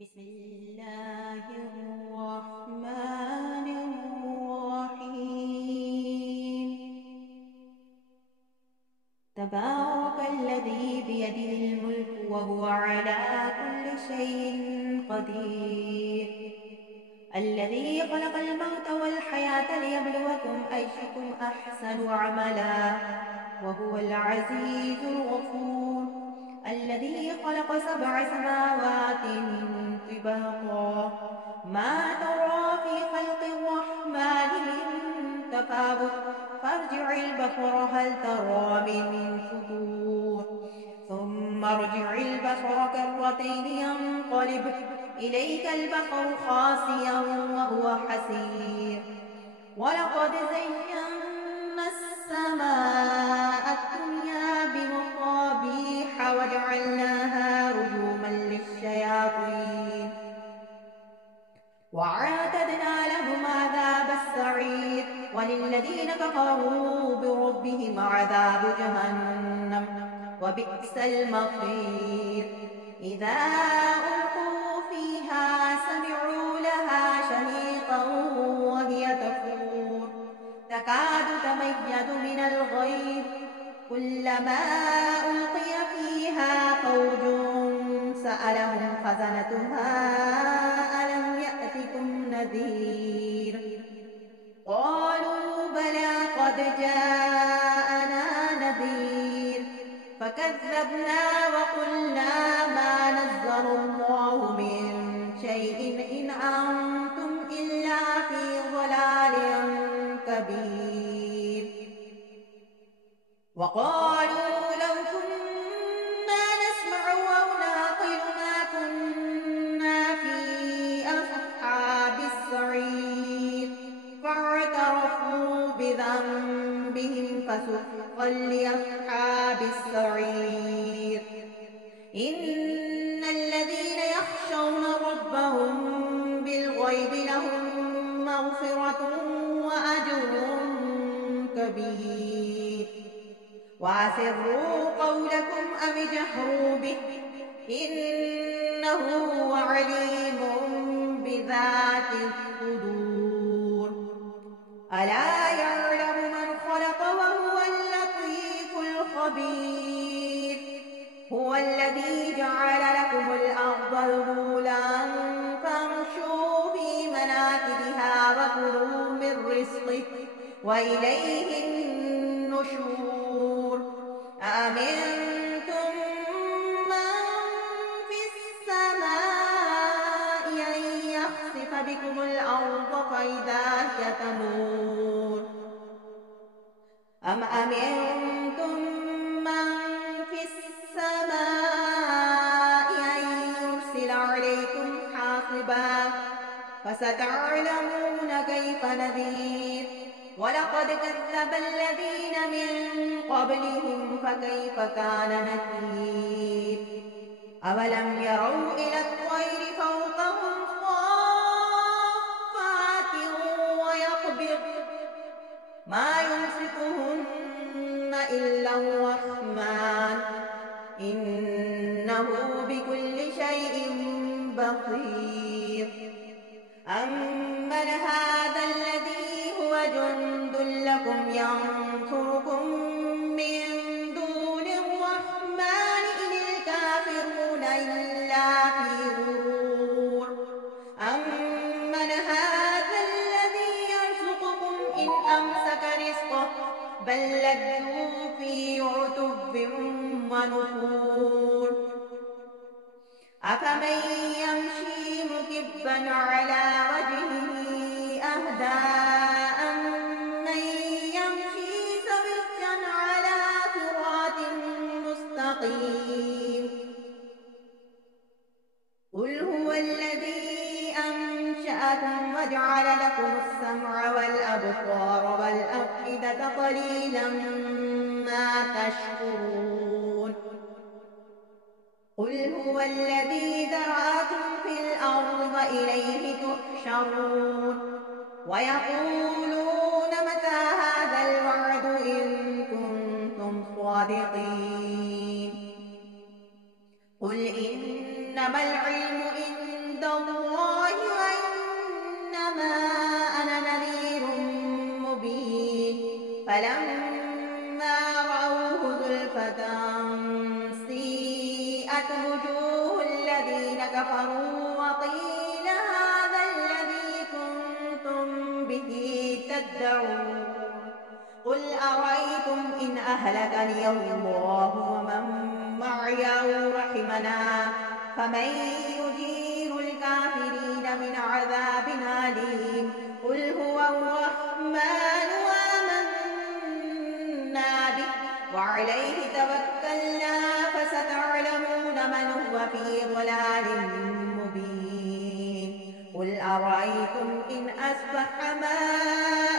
بسم الله الرحمن الرحيم. تبارك الذي بيده الملك وهو على كل شيء قدير، الذي خلق الموت والحياة ليبلوكم أيكم أحسن عملا وهو العزيز الغفور، الذي خلق 7 سماوات طباقا ما ترى في خلق الرحمن من تفاوت فارجع البصر هل ترى من فطور ثم ارجع البصر كرتين ينقلب إليك البصر خاسئا وهو حسير، ولقد زينا السماء الدنيا بمصابيح وجعلناها رجوما للشياطين وأعتدنا لهم عذاب السعير، وللذين كفروا بربهم عذاب جهنم وبئس المصير. إذا ألقوا فيها سمعوا لها شهيقا وهي تفور تكاد تميز من الغيظ كلما ألقي فيها فوج سألهم خزنتها ألم يأتكم نذير قالوا بلى قد جاءنا نذير فكذبنا وقلنا ما نزل الله من شيء إن أنتم إلا في ضلال كبير. وقالوا لو كنا نسمع أو نعقل ما كنا في أصحاب السعير فاعترفوا بذنبهم فسحقا لأصحاب السعير. إن الذين يخشون ربهم بالغيب لهم مغفرة وأجر كبير. وأسروا قولكم أو اجهروا به إنه هو عليم بذات الصدور. ألا يعلم من خلق وهو اللطيف الخبير. هو الذي جعل لكم الأرض ذلولا فامشوا في مناكبها وكلوا من رزقه وإليه النشور. أأمنتم من في السماء أن يخسف بكم الأرض فإذا هي تمور أم أمنتم من في السماء أن يرسل عليكم حاصبا فستعلمون كيف نذير. ولقد كذب الذين من قبلهم فكيف كان نكير. أولم يروا إلى الطير فوقهم صافات ويقبض ما يمسكهن إلا الرحمن إنه بكل شيء بصير. أمن هذا الذي هو جند لكم ينصركم من دون الرحمن إن الكافرون إلا في غرور. أمن هذا الذي يرزقكم إن أمسك رزقه بل لجوا في عتب ونفور. أفمن يمشي مكبا على وجهه أهدى أمن يمشي سويا على صراط مستقيم. قل هو الذي أنشأكم وجعل لكم السمع والأبصار والأفئدة قليلا ما تشكرون. قل هو الذي ذرأكم في الأرض وإليه تحشرون. ويقولون متى هذا الوعد إن كنتم صادقين. قل إنما العلم عند الله وإنما أنا نذير مبين فلما رأوه زلفة سيئت وجوه الذين كفروا وقيل هذا الذي كنتم به تدعون قل أرأيتم إن أهلكني الله ومن معي أو رحمنا فمن يجير الكافرين من عذاب أليم قل هو الرحمن آمنا به وعليه توكلنا فستعلمون من هو في ضلال مبين قل أرأيتم إن أصبح ماؤكم